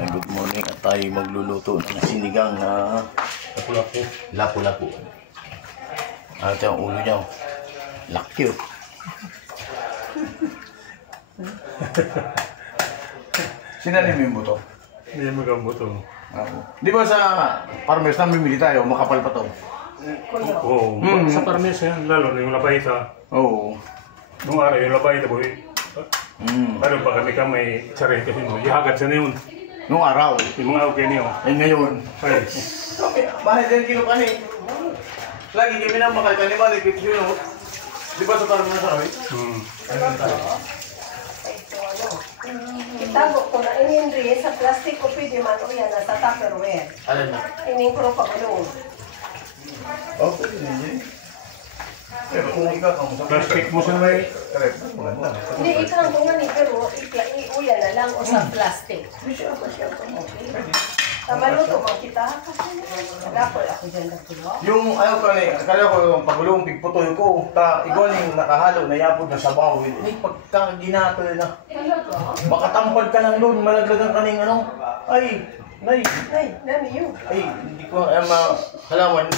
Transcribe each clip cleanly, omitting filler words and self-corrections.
Good morning at tayo magluluto ng sinigang na lapu-lapu. At yung ulo niya, laki oh. Sinalim yung buto? Hindi mo kang buto. Di ba sa farmers na mimili tayo, makapal pa to? Oo, sa farmers yan, lalo na yung labayta. Oo. Nung araw yung labayta boy, ano ba kami may saray kasi mo, ihagad sa na yun. Nung araw? Yung mga okay niyo. Eh ngayon? Ay. Bakit din kilo ka ni? Lagi kami na makakali malikit yun. Di ba sa farmers na sabi? Itago ko na inindri sa plastic o pwede man o yan nasa Tupperware. Alam na? Iningkro pa ko Oh, pwede na yun. Pero kung ikaw kung sa Plastic mo sa may... Hindi, ikang ko nga ni, pero iuya na lang o sa plastic. Tamaluto mo kita kasi nagapol ako dyan na tulo. Yung ayaw ka ni, kaya ko yung pagulong pigputoy ko, ikaw yung nakahalo na yapod na sabaw. May pagkaginato na. Makatampad ka lang doon, malaglagan ka ng ano. Ay, nani yun? Ay, hindi ko halaman.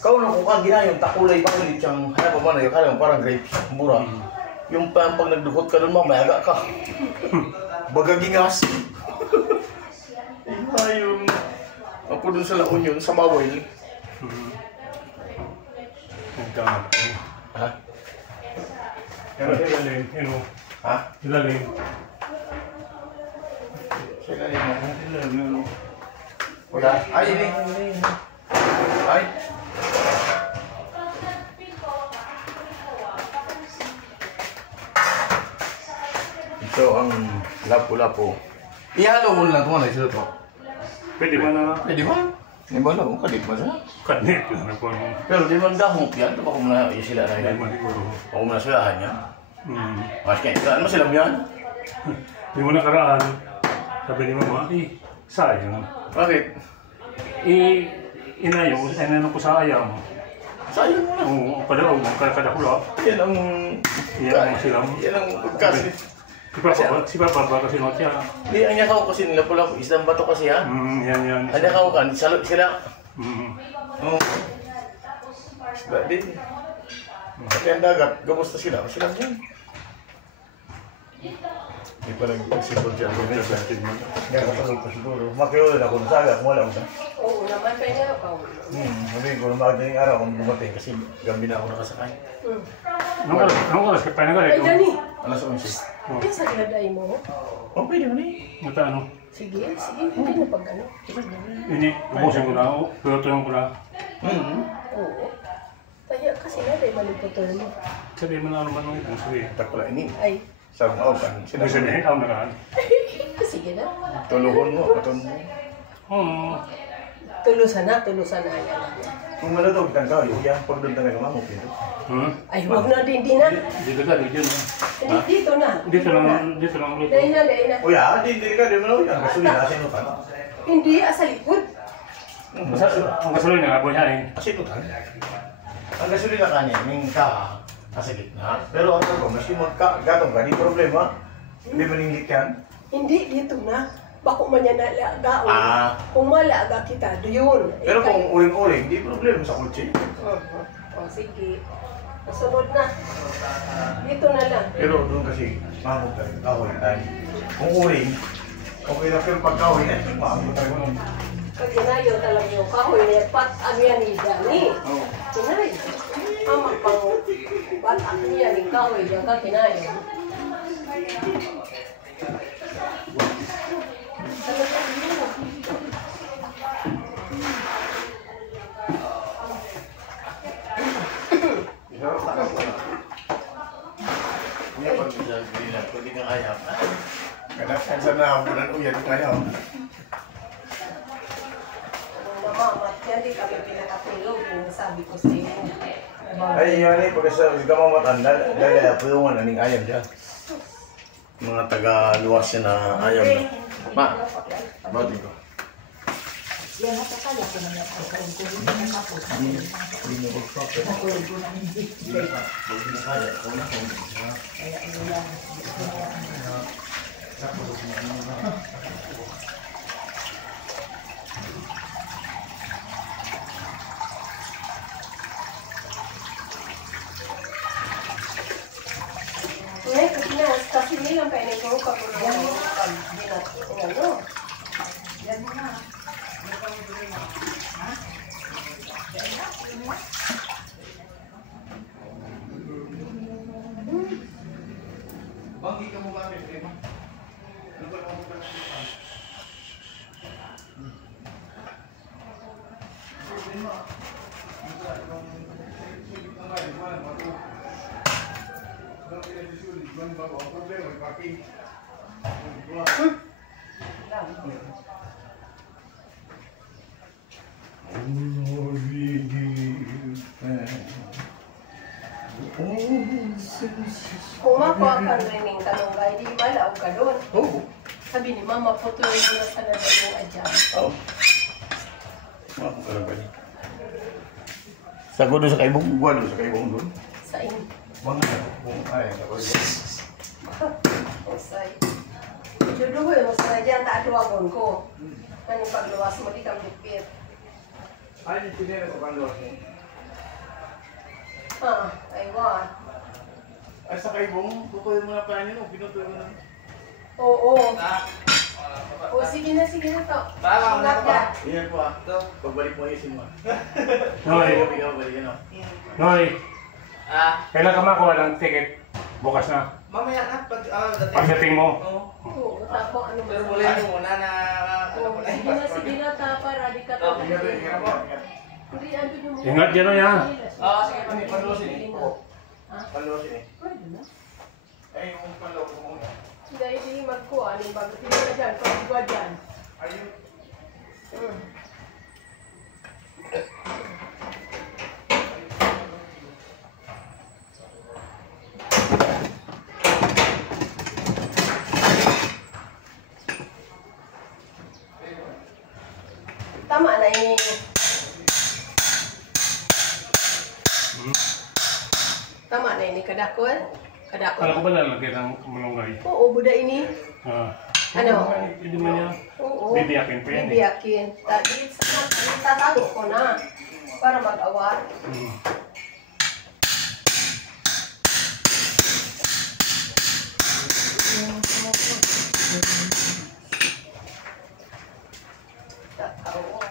Kauno ko ka ginayong takulay pa ulit siyang hanap pa man yung kala parang grapes, mura. Yung pag nagdukot ka doon mamayaga ka. Bagagingas. Ayun. Ako doon sa La Union, sa Mawel. Ha? Ilalim, ano? Ha? Ilalim. Sila rin mo. Ilalim. Wala. Ay, hindi. Ay. Ito ang lapu-lapu. Ihalo mo lang kung ano ito to. Pwede ba na... Pwede ba? Hindi ba lang? Kadip ba siya? Kanit na po. Pero di man dahong yan. Ito ba kung na sila na Hindi yan? man siguro. O kung nasulahan niya? Mas kaya, saan mo silang yan? Hindi mo nakaraan. Sabi ni mama, sayang. Bakit? Inayo, ko sa ayam. Sayang mo na. Oo, kada kula. Yan ang... Yan ang silang. Yan ang kasi. Si Papa ba kasi not siya? Hindi, ang yakaw kasi nila pula. Isang bato kasi ha? Yan. Ang yakaw ka, sila. Oo. Sila din. Pati ang dagat, gamusta sila. Sila yan. Hindi pa nag-isipon siya. Gagapagod pa siguro. Makiulan ako na saga, kung wala ko na. Oo naman, pwede ako. Sabihin ko na madaling araw kung dumating kasi gabi na ako nakasakay. Anong oras ka pa na Ay, Dani! Alas 11. Yan sa gaday mo. Oh, pwede mo na eh. Mata ano? Sige, hindi na pag ano. Ini, ubusin ko na. Pilotoyan ko na. Oo. Kaya kasi na, may malipotol mo. Sabi mo na naman nung ibang sabi. Tak pala ini. Ay, Sa mga kan. Ibig sabihin, ako nakaan. sige na. Tuluhon mo, katon mo. Tulusan na yan. Kung malatog kang kayo, yan pag doon talaga mamok yun. Ay, huwag na din na. Dito ka, dito na. Dito na. Dito lang ulit. Dahil na. O yan, hindi ka rin mo yan. Gasolina, sino ka na? Hindi, sa likod. Ang gasolina nga po niya eh. Sino ka? Ang gasolina ka niya, yung ka, nasa gitna. Pero ang ko, mas yung magkagatong ka, di problema. Hindi maningit yan. Hindi, dito na. Bako man yan nalaga. Kung malaga kita, doon. Pero kung uling-uling, di problema sa kutsi. O, sige. Kasunod na. Dito na lang. Pero doon kasi, mamok ka rin, kahoy tayo. Kung uling, okay na pero pag kahoy na, mamok tayo nun. Pag ginayo talaga yung kahoy na pat ang yan ni Dani. Kinayo. Amang pang pat ang yan ni kahoy yan ka kinayo. Hindi pag nila, pwede kang ayaw. Kaya sa nahabulan, uyan kang ayaw. Namamat yan, di kami pinakatulog. Sabi ko sa inyo. Ay, yan eh, pagka mamatan, dahil puyungan na ning ayam dyan. Mga taga-luwas yan na ayam na. Ma, bakit ko? Yan na kaya ko na nagkakaroon ko rin ng kapos. Hindi mo mag-profit. Nakulog ko na hindi. Hindi na kaya. Kaya ano yan. Ano? Yan mo na. Banggi ka mo ba, Emma? Ano ba ang mga Kung makuha ka rin ng kalunggay, di malaw ka doon. Oo. Sabi ni Mama, putuloy mo na sa nadalong adyan. Oo. Mga kung kalabay. Sa doon sa kaibong, buwan doon sa kaibong doon. Sa in. Mga kung ay, kapag Usay. Dudugoy mo sa nadyan, taatuwagon ko. Kani pagluwas mo, di kang bukit. ay, yung tinira sa pandos mo. Aywan. Ay, sa kaibong, tutuloy mo na pa niyo, pinutuloy mo na. Oo. O, sige na to. Ingat ka. Ingat po ah. Pagbalik mo isin mo. Noy, Ikaw, balikan mo. Noy. Kailan ka makuha ng ticket? Bukas na. Mamaya na, Pagdating mo. Oo. Oo, tapo, ano Pero mo. muli nyo muna na... Oo, sige na ta, para di ka to. Ingat, ingat po. Ingat. Hindi, ando yung mga... Ingat dyan, Noy, ha? Oo, sige, panlusin eh. Panlusin eh. Pwede na. Ay, yung panlusin mo muna. Hindi magkuha, yung bago tinira dyan, pag-igwa dyan. Ayun. Tama na ini. Tama na ini kadakol. Kadakol. Kala ko ba lalagyan ng malunggay? Oo, buda ini. Ano? Hindi man niya. Oo. Bibiyakin pa yan eh. Bibiyakin. Tatago ko na para mag-awar.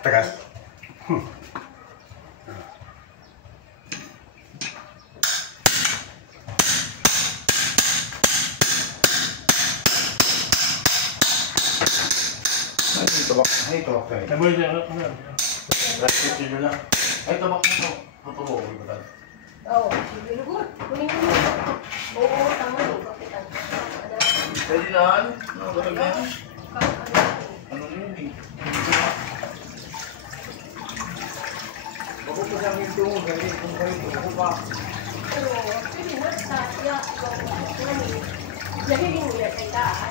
Tegas. Ay, tobak tayo. Naboy niya, ano? Rasket sino lang. Ay, tobak mo ito. Totoo, ulit ba? Oo, sige lugur. Kunin ko mo. Oo, tama yung kapitan. Pwede na, ano? Ano ba ito? Ano yun eh? Bakit pa siyang ito mo? Ganyan kung kayo ito. Ako pa. Pero, pwede na sa iya. Lahiling mo yan kay taas.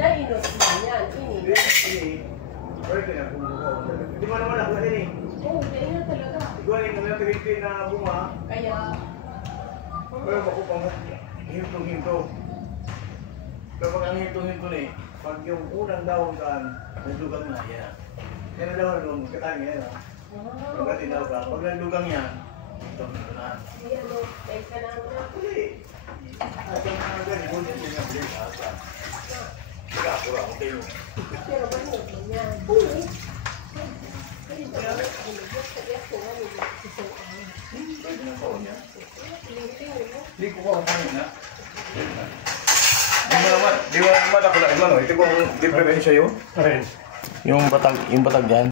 Nainos mo yan, ini. Pwede na kung hindi mo naman ako din eh. Oo, dahil na talaga. Igualin mo na tigil na bunga. Kaya, Pero ako pang hinto-hinto. Kapag ang hinto-hinto na eh, pag yung unang dahon saan, nagdugang na yan. Yan ang dahon nung katang yan. Yung katinaw ka, pag nagdugang yan, hinto-hinto na. hindi ano, dahil ka na na. Hindi. At yung mga ganyan, hindi nyo nga bilhin sa asa. Nagkakura ko kayo. Pero ba nyo din yan? Oo. Pwede ba nyo? Sabi ako nga nila. Pwede na po niya. Tingin mo. Hindi ko ko kapanin na. Di mo naman ako na, ito kung diferensya yun. Aren. Yung batag dyan.